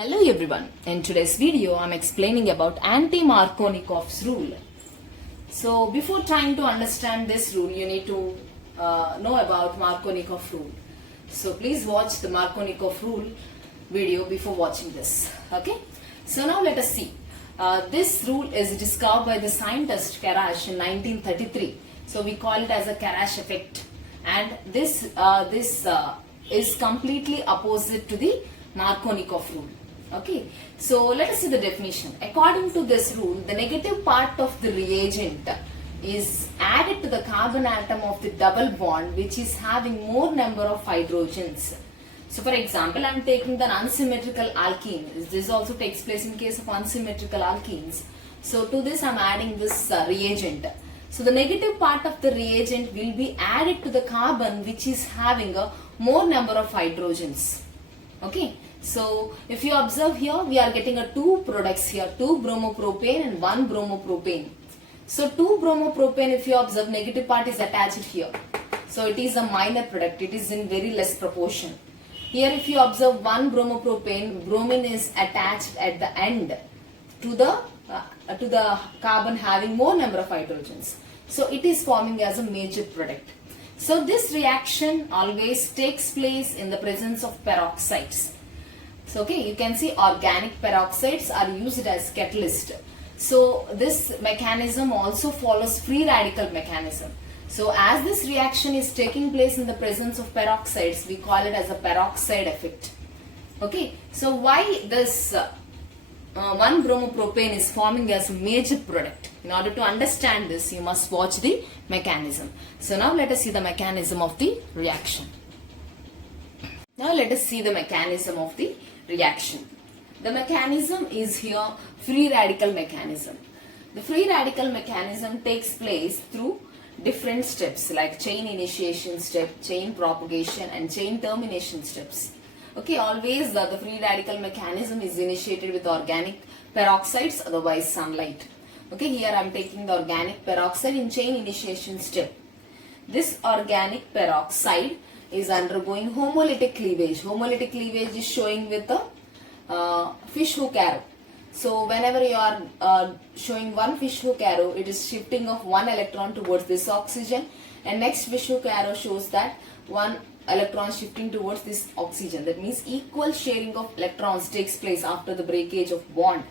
Hello everyone, in today's video I am explaining about Anti-Markownikoff's rule. So before trying to understand this rule you need to know about Markownikoff rule. So please watch the Markownikoff rule video before watching this. Okay. So now let us see. This rule is discovered by the scientist Karash in 1933. So we call it as a Karash effect, and this is completely opposite to the Markownikoff rule. Okay, so let us see the definition. According to this rule, the negative part of the reagent is added to the carbon atom of the double bond which is having more number of hydrogens. So for example, I am taking the unsymmetrical alkene. This also takes place in case of unsymmetrical alkenes. So to this I am adding this reagent. So the negative part of the reagent will be added to the carbon which is having a more number of hydrogens. Okay, so if you observe here, we are getting two products here, 2 bromopropane and 1 bromopropane. So 2 bromopropane, if you observe, negative part is attached here. So it is a minor product, it is in very less proportion. Here if you observe 1 bromopropane, bromine is attached at the end to the carbon having more number of hydrogens. So it is forming as a major product. So this reaction always takes place in the presence of peroxides. So okay, you can see organic peroxides are used as catalyst. So this mechanism also follows free radical mechanism. So as this reaction is taking place in the presence of peroxides, we call it as a peroxide effect. Okay, so why this 1 bromopropane is forming as a major product? In order to understand this, you must watch the mechanism. So now let us see the mechanism of the reaction. Now let us see the mechanism of the reaction. The mechanism is here free radical mechanism. The free radical mechanism takes place through different steps like chain initiation step, chain propagation and chain termination steps. Okay, always the free radical mechanism is initiated with organic peroxides, otherwise sunlight. Okay, here I am taking the organic peroxide in chain initiation step. This organic peroxide is undergoing homolytic cleavage. Homolytic cleavage is showing with the fish hook arrow. So whenever you are showing one fish hook arrow, it is shifting of one electron towards this oxygen, and next fish hook arrow shows that one electron shifting towards this oxygen. That means equal sharing of electrons takes place after the breakage of bond.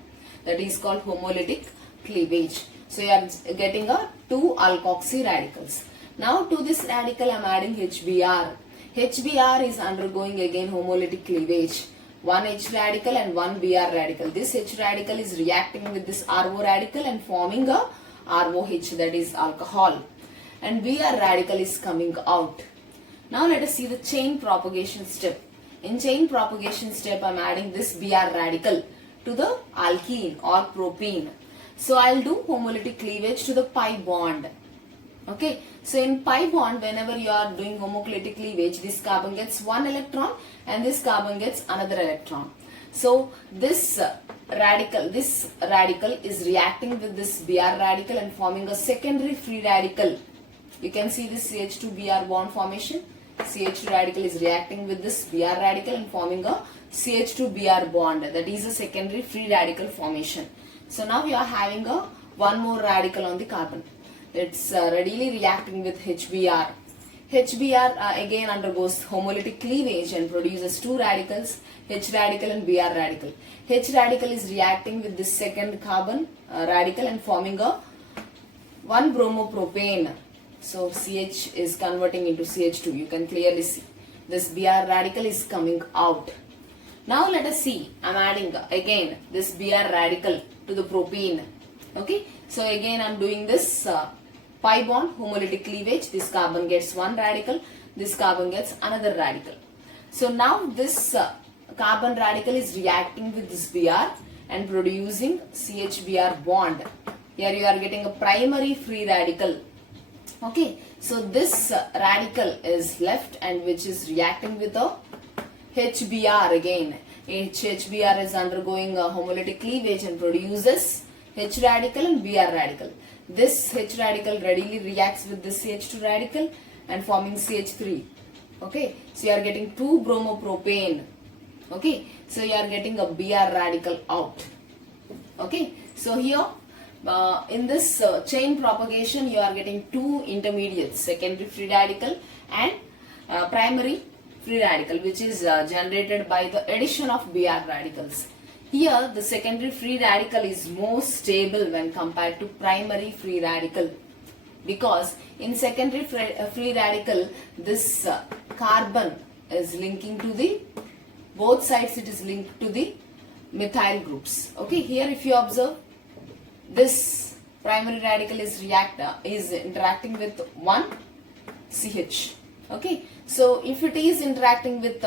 That is called homolytic cleavage. So you are getting a 2 alkoxy radicals. Now to this radical I am adding HBr. HBr is undergoing again homolytic cleavage. One H radical and one Br radical. This H radical is reacting with this RO radical and forming a ROH, that is alcohol. And Br radical is coming out. Now let us see the chain propagation step. In chain propagation step I am adding this Br radical to the alkene or propene. So I will do homolytic cleavage to the pi bond. Okay, so in pi bond, whenever you are doing homolytic cleavage, this carbon gets one electron and this carbon gets another electron. So this radical is reacting with this Br radical and forming a secondary free radical. You can see this CH2Br bond formation. CH2 radical is reacting with this Br radical and forming a CH2Br bond. That is a secondary free radical formation. So now we are having one more radical on the carbon. It's readily reacting with HBr. HBr again undergoes homolytic cleavage and produces 2 radicals, H radical and Br radical. H radical is reacting with this second carbon radical and forming a 1 bromopropane. So CH is converting into CH2. You can clearly see this Br radical is coming out. Now let us see, I am adding again this Br radical to the propene. Okay, so again I am doing this pi bond homolytic cleavage. This carbon gets one radical, this carbon gets another radical. So now this carbon radical is reacting with this Br and producing CH-Br bond. Here you are getting a primary free radical. Okay, so this radical is left and which is reacting with a HBr again. HBr is undergoing a homolytic cleavage and produces H radical and Br radical. This H radical readily reacts with this CH2 radical and forming CH3. Okay, so you are getting 2 bromopropane Okay, so you are getting a Br radical out. Okay, so here in this chain propagation you are getting two intermediates, secondary free radical and primary free radical, which is generated by the addition of Br radicals. Here the secondary free radical is more stable when compared to primary free radical, because in secondary free radical this carbon is linking to the both sides, it is linked to the methyl groups. Okay, here if you observe, this primary radical is interacting with one CH. Okay, so if it is interacting with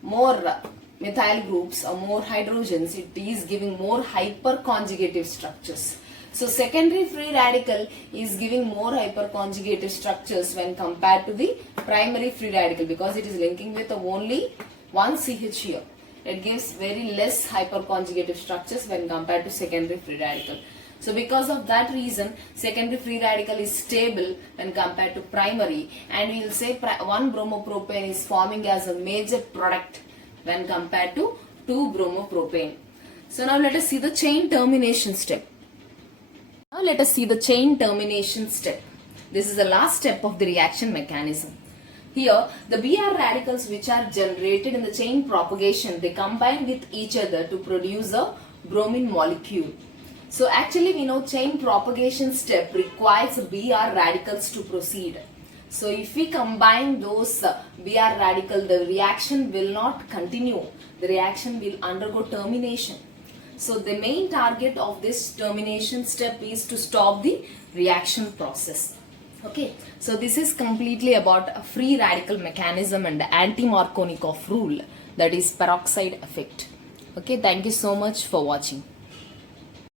more methyl groups or more hydrogens, it is giving more hyperconjugative structures. So secondary free radical is giving more hyperconjugative structures when compared to the primary free radical, because it is linking with only one CH here. It gives very less hyperconjugative structures when compared to secondary free radical. So because of that reason, secondary free radical is stable when compared to primary, and we will say 1 bromopropane is forming as a major product when compared to 2 bromopropane. So now let us see the chain termination step. Now let us see the chain termination step. This is the last step of the reaction mechanism. Here the Br radicals which are generated in the chain propagation, they combine with each other to produce a bromine molecule. So actually we know chain propagation step requires Br radicals to proceed. So if we combine those Br radical, the reaction will not continue. The reaction will undergo termination. So the main target of this termination step is to stop the reaction process. Okay, so this is completely about a free radical mechanism and Anti-Markownikoff rule, that is peroxide effect. Okay, thank you so much for watching.